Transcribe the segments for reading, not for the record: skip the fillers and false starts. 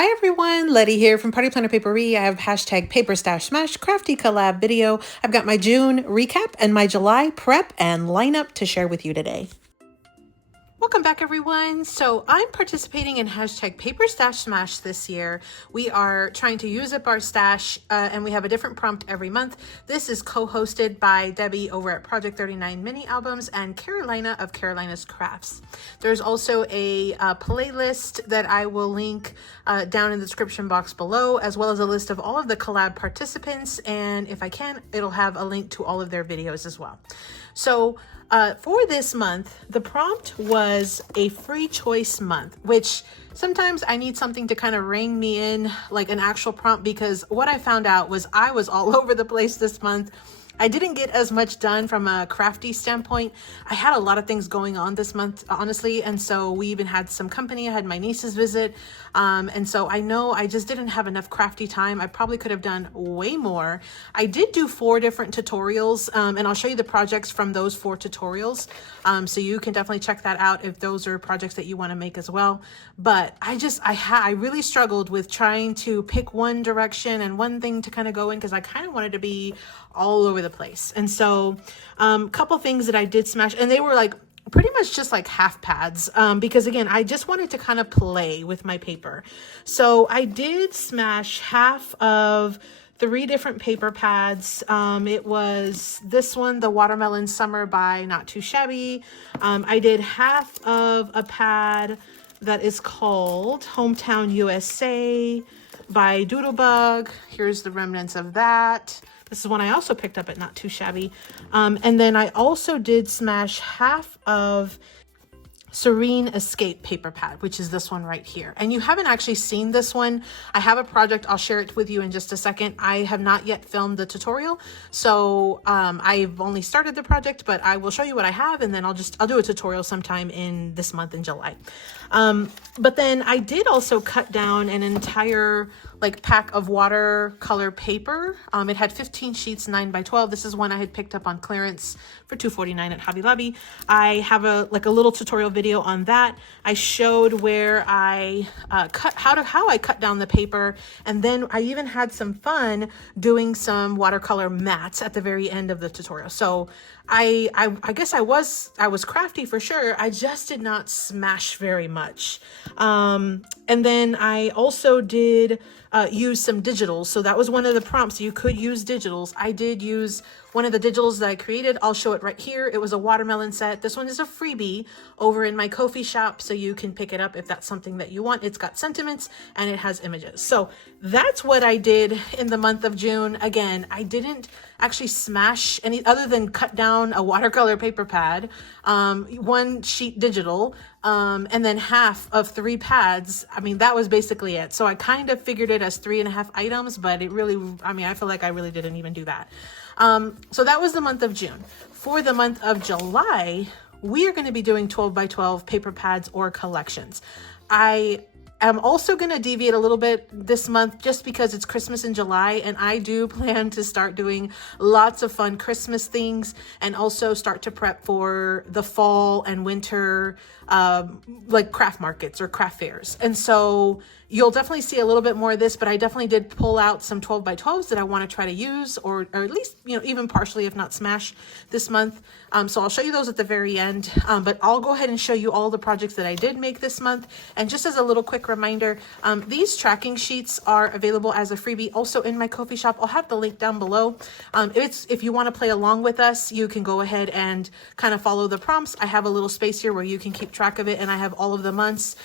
Hi everyone, Letty here from Party Planner Papery. I have hashtag PaperStashSmash crafty collab video. I've got my June recap and my July prep and lineup to share with you today. Welcome back everyone. So I'm participating in hashtag PaperStashSmash this year. We are trying to use up our stash and we have a different prompt every month. This is co-hosted by Debbie over at Project 39 Mini Albums and Carolina of Carolina's Crafts. There's also a playlist that I will link down in the description box below, as well as a list of all of the collab participants. And if I can, it'll have a link to all of their videos as well. So for this month, the prompt was a free choice month, which sometimes I need something to kind of rein me in, like an actual prompt, because what I found out was I was all over the place this month. I didn't get as much done from a crafty standpoint. I had a lot of things going on this month, honestly. And so we even had some company. I had my niece's visit. And so I know I just didn't have enough crafty time. I probably could have done way more. I did do 4 different tutorials, and I'll show you the projects from those 4 tutorials. So you can definitely check that out if those are projects that you want to make as well. But I really struggled with trying to pick one direction and one thing to kind of go in, because I kind of wanted to be all over the place. And so couple things that I did smash, and they were like pretty much just like half pads, because again, I just wanted to kind of play with my paper. So I did smash half of 3 different paper pads. It was this one, the Watermelon Summer by Not Too Shabby. I did half of a pad that is called Hometown USA by Doodlebug. Here's the remnants of that. This is one I also picked up at Not Too Shabby. And then I also did smash half of Serene Escape paper pad, which is this one right here. And you haven't actually seen this one. I have a project. I'll share it with you in just a second. I have not yet filmed the tutorial. So I've only started the project, but I will show you what I have. And then I'll do a tutorial sometime in this month in July. But then I did also cut down an entire like pack of watercolor paper. It had 15 sheets, 9 by 12. This is one I had picked up on clearance for $2.49 at Hobby Lobby. I have a little tutorial video on that. I showed where I how I cut down the paper, and then I even had some fun doing some watercolor mats at the very end of the tutorial. So I guess I was crafty for sure. I just did not smash very much. And then I also did use some digitals. So that was one of the prompts. You could use digitals. I did use one of the digitals that I created. I'll show it right here. It was a watermelon set. This one is a freebie over in my Ko-fi shop, so you can pick it up if that's something that you want. It's got sentiments and it has images. So that's what I did in the month of June. Again, I didn't actually smash any other than cut down a watercolor paper pad, 1 sheet digital, and then half of 3 pads. I mean, that was basically it. So I kind of figured it as 3.5 items, but it really, I mean, I feel like I really didn't even do that. So that was the month of June. For the month of July, we are going to be doing 12 by 12 paper pads or collections. I'm also going to deviate a little bit this month just because it's Christmas in July, and I do plan to start doing lots of fun Christmas things and also start to prep for the fall and winter like craft markets or craft fairs. And so you'll definitely see a little bit more of this, but I definitely did pull out some 12 by 12s that I want to try to use, or at least, you know, even partially, if not smash this month. So I'll show you those at the very end, but I'll go ahead and show you all the projects that I did make this month. And just as a little quick reminder, these tracking sheets are available as a freebie also in my Ko-fi shop. I'll have the link down below. If you want to play along with us, you can go ahead and kind of follow the prompts. I have a little space here where you can keep track of it, and I have all of the months.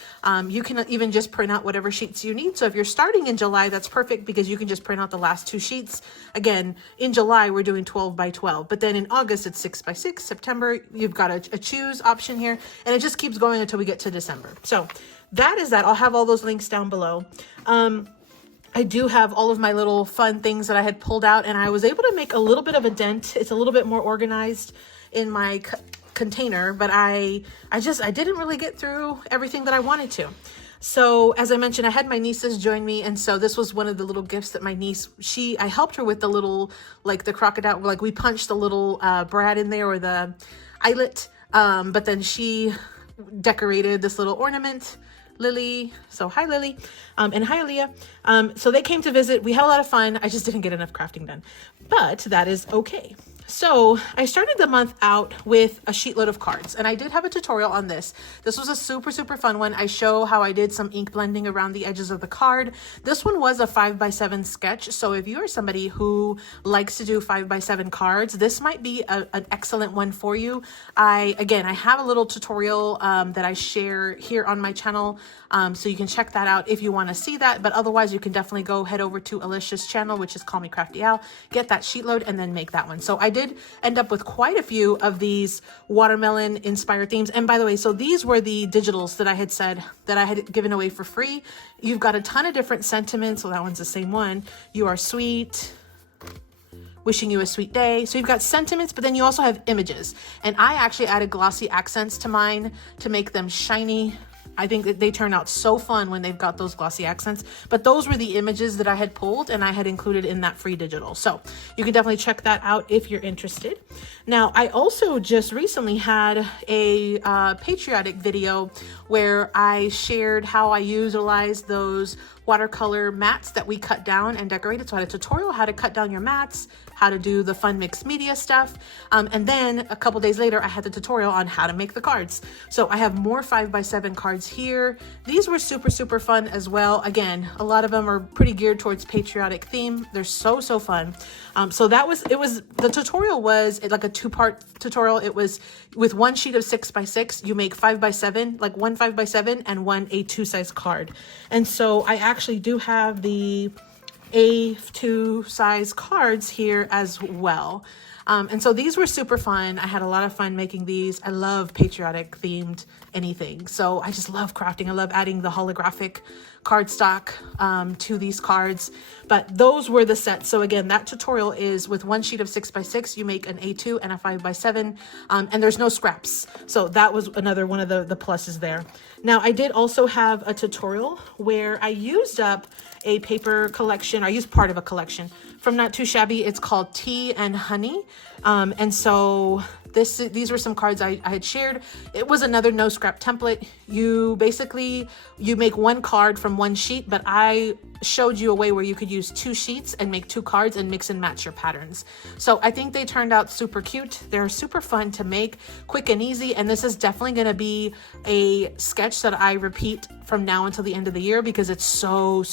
You can even just print out whatever sheets you need. So if you're starting in July, that's perfect because you can just print out the last 2 sheets. Again, in July, we're doing 12 by 12, but then in August, it's 6 by 6. September, you've got a choose option here, and it just keeps going until we get to December. So that is that. I'll have all those links down below. I do have all of my little fun things that I had pulled out, and I was able to make a little bit of a dent. It's a little bit more organized in my container, but I didn't really get through everything that I wanted to. So as I mentioned, I had my nieces join me. And so this was one of the little gifts that my niece, I helped her with the little, like the crocodile, like we punched the little brad in there, or the eyelet. But then she decorated this little ornament Lily. So hi, Lily. And hi, Aaliyah. So they came to visit. We had a lot of fun. I just didn't get enough crafting done, but that is okay. So I started the month out with a sheet load of cards, and I did have a tutorial on this. This was a super fun one. I show how I did some ink blending around the edges of the card. This one was a 5x7 sketch. So if you are somebody who likes to do 5x7 cards, this might be an excellent one for you. Again, I have a little tutorial that I share here on my channel. So you can check that out if you want to see that, but otherwise you can definitely go head over to Alicia's channel, which is Call Me Crafty Al, get that sheet load and then make that one. So I did end up with quite a few of these watermelon inspired themes. And by the way, so these were the digitals that I had said that I had given away for free. You've got a ton of different sentiments. So that one's the same one. You are sweet. Wishing you a sweet day. So you've got sentiments, but then you also have images. And I actually added glossy accents to mine to make them shiny. I think that they turn out so fun when they've got those glossy accents, but those were the images that I had pulled and I had included in that free digital. So you can definitely check that out if you're interested. Now, I also just recently had a patriotic video where I shared how I utilized those watercolor mats that we cut down and decorated. So I had a tutorial how to cut down your mats, how to do the fun mixed media stuff. And then a couple days later, I had the tutorial on how to make the cards. So I have more 5x7 cards here. These were super fun as well. Again, a lot of them are pretty geared towards patriotic theme. They're so fun. So the tutorial was like a 2-part tutorial. It was with one sheet of 6x6, you make 5x7, like one 5x7 and one A2 size card. And so I actually do have the A2 size cards here as well. And so these were super fun. I had a lot of fun making these. I love patriotic themed anything. So I just love crafting. I love adding the holographic cardstock to these cards, but those were the sets. So again, that tutorial is with one sheet of 6x6, you make an A2 and a 5x7, and there's no scraps. So that was another one of the pluses there. Now I did also have a tutorial where I used up a paper collection. I used part of a collection from Not Too Shabby. It's called Tea and Honey. And so these were some cards I had shared. It was another no scrap template. You make one card from one sheet, but I showed you a way where you could use 2 sheets and make 2 cards and mix and match your patterns. So I think they turned out super cute. They're super fun to make, quick and easy. And this is definitely going to be a sketch that I repeat from now until the end of the year because it's so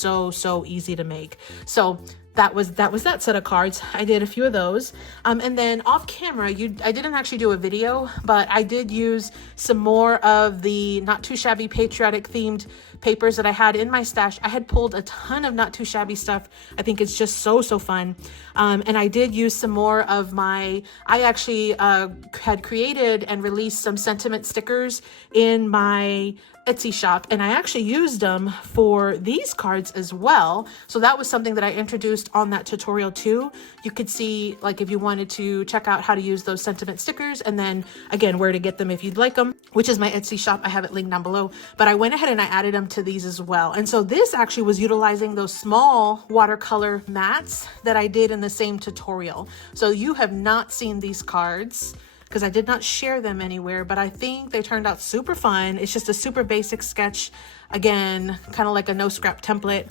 easy to make. So that was that set of cards. I did a few of those. And then off camera, I didn't actually do a video, but I did use some more of the Not Too Shabby patriotic themed papers that I had in my stash. I had pulled a ton of Not Too Shabby stuff. I think it's just so fun. And I did use some more of I actually had created and released some sentiment stickers in my Etsy shop, and I actually used them for these cards as well. So that was something that I introduced on that tutorial too. You could see, like, if you wanted to check out how to use those sentiment stickers, and then again, where to get them if you'd like them, which is my Etsy shop. I have it linked down below, but I went ahead and I added them to these as well. And so this actually was utilizing those small watercolor mats that I did in the same tutorial. So you have not seen these cards because I did not share them anywhere, but I think they turned out super fun. It's just a super basic sketch. Again, kind of like a no scrap template.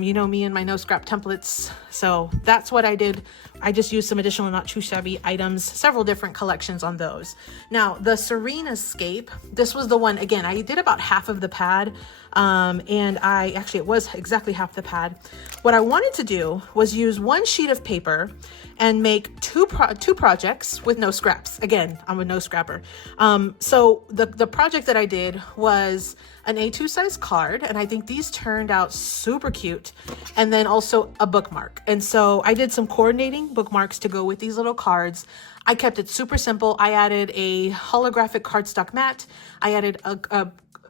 You know me and my no scrap templates. So that's what I did. I just used some additional Not Too Shabby items, several different collections on those. Now the Serene Escape, this was the one, again, I did about half of the pad. And it was exactly half the pad. What I wanted to do was use one sheet of paper and make two projects with no scraps. Again, I'm a no scrapper. So the project that I did was an A2 size card, and I think these turned out super cute, and then also a bookmark. And so I did some coordinating bookmarks to go with these little cards. I kept it super simple. I added a holographic cardstock mat. I added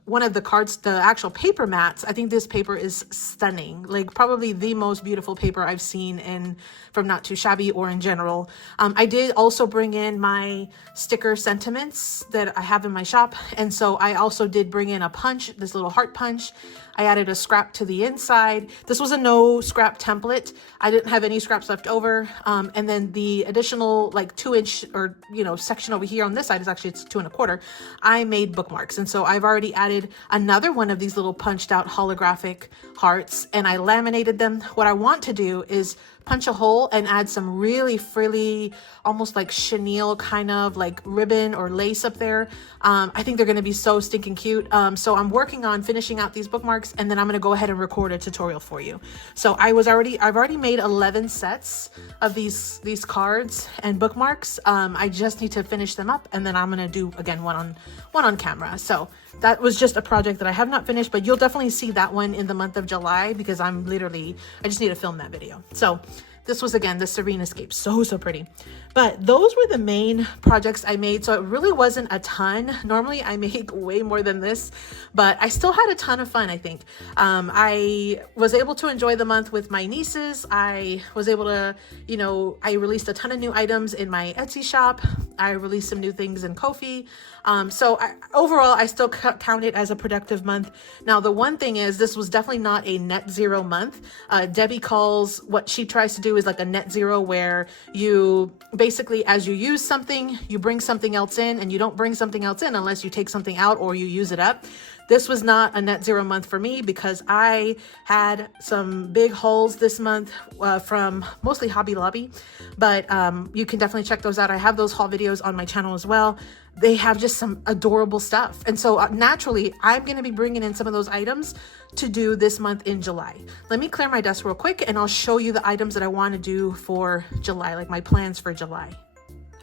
one of the cards, the actual paper mats. I think this paper is stunning, like probably the most beautiful paper I've seen from Not Too Shabby or in general. I did also bring in my sticker sentiments that I have in my shop. And so I also did bring in a punch, this little heart punch. I added a scrap to the inside. This was a no scrap template. I didn't have any scraps left over. And then the additional like 2-inch or, section over here on this side is actually, it's 2 1/4. I made bookmarks. And so I've already added another one of these little punched out holographic hearts, and I laminated them. What I want to do is punch a hole and add some really frilly, almost like chenille kind of like ribbon or lace up there. I think they're going to be so stinking cute. So I'm working on finishing out these bookmarks, and then I'm going to go ahead and record a tutorial for you. So I've already made 11 sets of these cards and bookmarks. I just need to finish them up, and then I'm going to do again one on camera. So that was just a project that I have not finished, but you'll definitely see that one in the month of July, because I just need to film that video. So this was, again, the Serene Escape. So pretty. But those were the main projects I made. So it really wasn't a ton. Normally I make way more than this, but I still had a ton of fun, I think. I was able to enjoy the month with my nieces. I was able to, I released a ton of new items in my Etsy shop. I released some new things in Ko-fi. Overall, I still count it as a productive month. Now, the one thing is, this was definitely not a net zero month. Debbie calls what she tries to do is like a net zero, where you basically, as you use something, you bring something else in, and you don't bring something else in unless you take something out or you use it up. This was not a net zero month for me, because I had some big hauls this month from mostly Hobby Lobby, but you can definitely check those out. I have those haul videos on my channel as well. They have just some adorable stuff. And so naturally, I'm going to be bringing in some of those items to do this month in July. Let me clear my desk real quick, and I'll show you the items that I want to do for July, like my plans for July.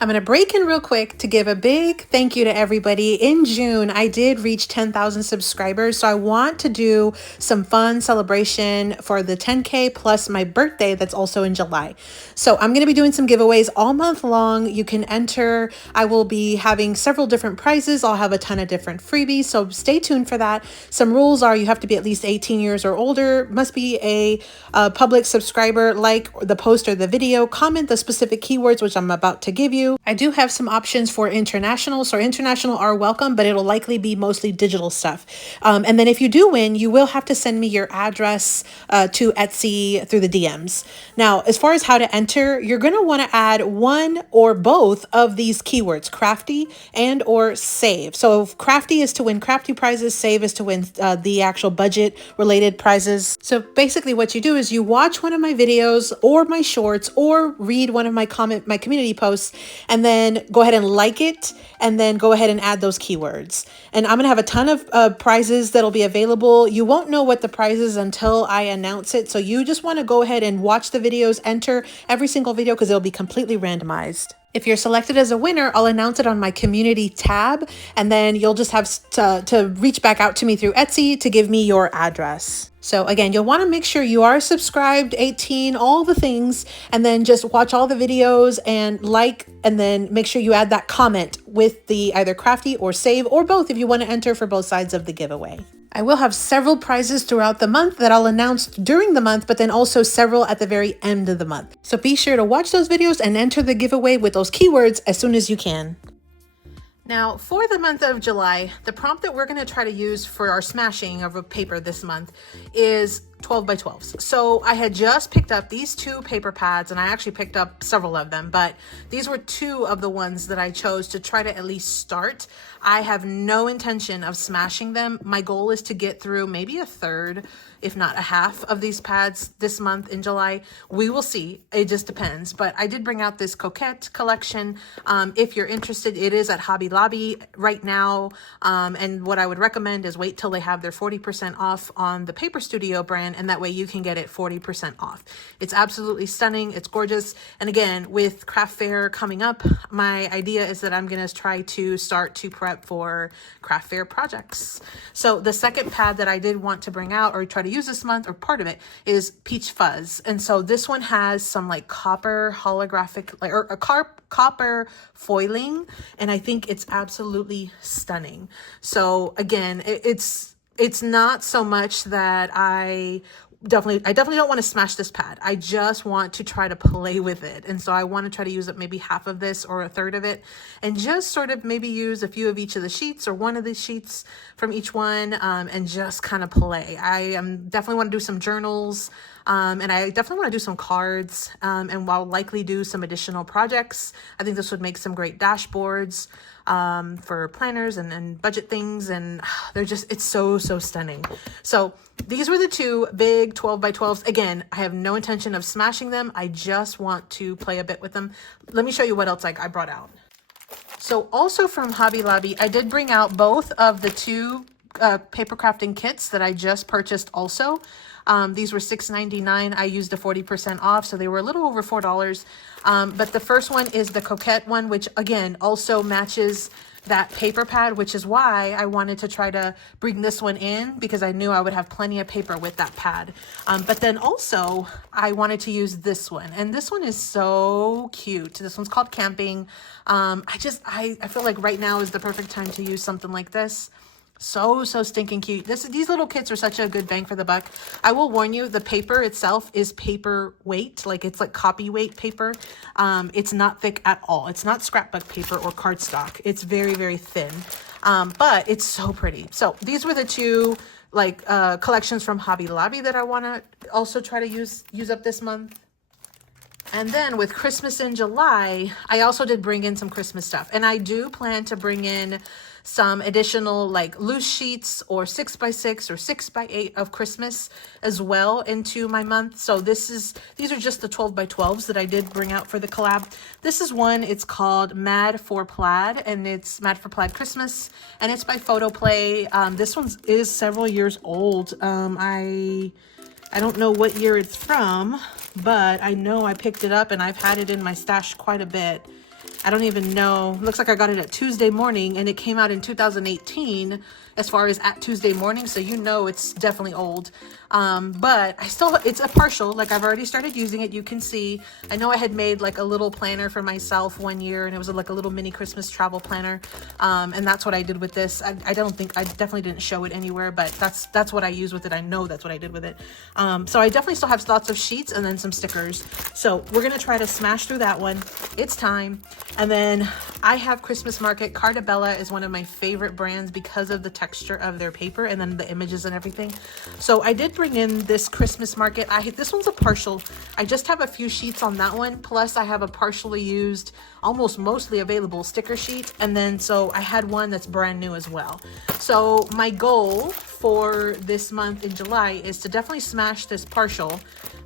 I'm going to break in real quick to give a big thank you to everybody. In June, I did reach 10,000 subscribers. So I want to do some fun celebration for the 10K plus my birthday that's also in July. So I'm going to be doing some giveaways all month long. You can enter. I will be having several different prizes. I'll have a ton of different freebies. So stay tuned for that. Some rules are you have to be at least 18 years or older, must be a public subscriber, like the post or the video, comment the specific keywords, which I'm about to give you. I do have some options for international. So international are welcome, but it'll likely be mostly digital stuff. And then if you do win, you will have to send me your address to Etsy through the DMs. Now, as far as how to enter, you're going to want to add one or both of these keywords, crafty and or save. So crafty is to win crafty prizes, save is to win the actual budget related prizes. So basically what you do is you watch one of my videos or my shorts or read one of my community posts, and then go ahead and like it, and then go ahead and add those keywords. And I'm going to have a ton of prizes that'll be available. You won't know what the prize is until I announce it. So you just want to go ahead and watch the videos, enter every single video, because it'll be completely randomized. If you're selected as a winner, I'll announce it on my community tab, and then you'll just have to reach back out to me through Etsy to give me your address. So again, you'll want to make sure you are subscribed, 18, all the things, and then just watch all the videos and like, and then make sure you add that comment with the either crafty or save, or both if you want to enter for both sides of the giveaway. I will have several prizes throughout the month that I'll announce during the month, but then also several at the very end of the month. So be sure to watch those videos and enter the giveaway with those keywords as soon as you can. Now, for the month of July, the prompt that we're going to try to use for our smashing of a paper this month is 12 by 12s. So I had just picked up these 2 paper pads, and I actually picked up several of them, but these were 2 of the ones that I chose to try to at least start. I have no intention of smashing them. My goal is to get through maybe a third, if not a half of these pads this month in July. We will see. It just depends. But I did bring out this Coquette collection. If you're interested, it is at Hobby Lobby right now. And what I would recommend is wait till they have their 40% off on the Paper Studio brand, and that way you can get it 40% off. It's absolutely stunning. It's gorgeous. And again, with craft fair coming up, my idea is that I'm going to try to start to prep for craft fair projects. So the second pad that I did want to bring out or try to use this month, or part of it, is Peach Fuzz. And so this one has some like copper holographic, like, or a copper foiling, and I think it's absolutely stunning. So again, it's not so much that I I definitely don't want to smash this pad. I just want to try to play with it. And so I want to try to use up maybe half of this or a third of it, and just sort of maybe use a few of each of the sheets or one of the sheets from each one, and just kind of play. I definitely want to do some journals, and I definitely want to do some cards, and I'll likely do some additional projects. I think this would make some great dashboards for planners and budget things, and it's so stunning. So these were the two big 12 by 12s. Again, I have no intention of smashing them. I just want to play a bit with them. Let me show you what else I brought out. So also from Hobby Lobby, I did bring out both of the two paper crafting kits that I just purchased also. These were $6.99. I used a 40% off, so they were a little over $4. But the first one is the Coquette one, which again also matches that paper pad, which is why I wanted to try to bring this one in, because I knew I would have plenty of paper with that pad. But then also I wanted to use this one, and this one is so cute. This one's called Camping. I feel like right now is the perfect time to use something like this. So stinking cute. These little kits are such a good bang for the buck. I will warn you, the paper itself is paper weight, like it's like copy weight paper. It's not thick at all. It's not scrapbook paper or cardstock. It's very thin, but it's so pretty. So these were the two collections from Hobby Lobby that I want to also try to use up this month. And then with Christmas in July, I also did bring in some Christmas stuff, and I do plan to bring in some additional like loose sheets or 6x6 or 6x8 of Christmas as well into my month. So these are just the 12 by 12s that I did bring out for the collab. This is one, it's called Mad for Plaid, and it's Mad for Plaid Christmas, and it's by Photoplay. This one is several years old. I don't know what year it's from, but I know I picked it up and I've had it in my stash quite a bit. I don't even know. Looks like I got it at Tuesday morning, and it came out in 2018 as far as at Tuesday morning. So you know it's definitely old. But it's a partial. Like I've already started using it. You can see, I know I had made like a little planner for myself one year, and it was like a little mini Christmas travel planner. And that's what I did with this. I definitely didn't show it anywhere, but that's what I used with it. I know that's what I did with it. So I definitely still have lots of sheets and then some stickers. So we're going to try to smash through that one. It's time. And then I have Christmas Market. Cardabella is one of my favorite brands because of the texture of their paper and then the images and everything. So I did bring in this Christmas Market. This one's a partial. I just have a few sheets on that one. Plus I have a partially used, almost mostly available sticker sheet. And then so I had one that's brand new as well. So my goal for this month in July is to definitely smash this partial.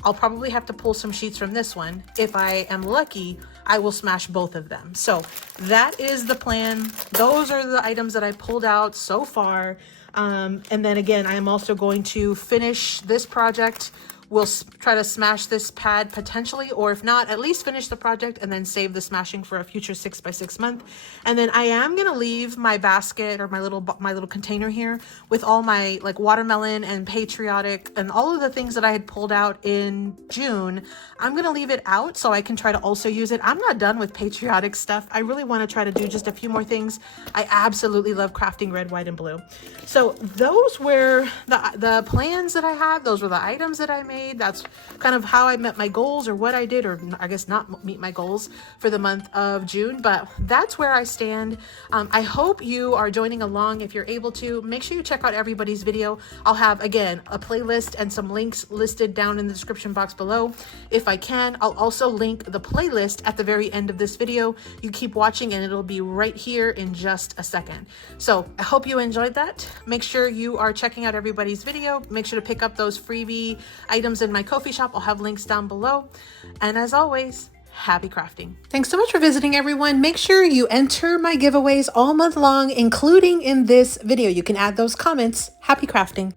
I'll probably have to pull some sheets from this one. If I am lucky, I will smash both of them. So that is the plan. Those are the items that I pulled out so far. And then again, I am also going to finish this project. We'll try to smash this pad potentially, or if not, at least finish the project and then save the smashing for a future 6x6 month. And then I am going to leave my basket or my little container here with all my like watermelon and patriotic and all of the things that I had pulled out in June. I'm going to leave it out so I can try to also use it. I'm not done with patriotic stuff. I really want to try to do just a few more things. I absolutely love crafting red, white, and blue. So those were the plans that I had. Those were the items that I made. That's kind of how I met my goals, or what I did, or I guess not meet my goals for the month of June, but that's where I stand. I hope you are joining along. If you're able to, make sure you check out everybody's video. I'll have, again, a playlist and some links listed down in the description box below. If I can, I'll also link the playlist at the very end of this video. You keep watching and it'll be right here in just a second. So I hope you enjoyed that. Make sure you are checking out everybody's video. Make sure to pick up those freebie items in my Ko-fi shop. I'll have links down below. And as always, happy crafting. Thanks so much for visiting, everyone. Make sure you enter my giveaways all month long, including in this video. You can add those comments. Happy crafting.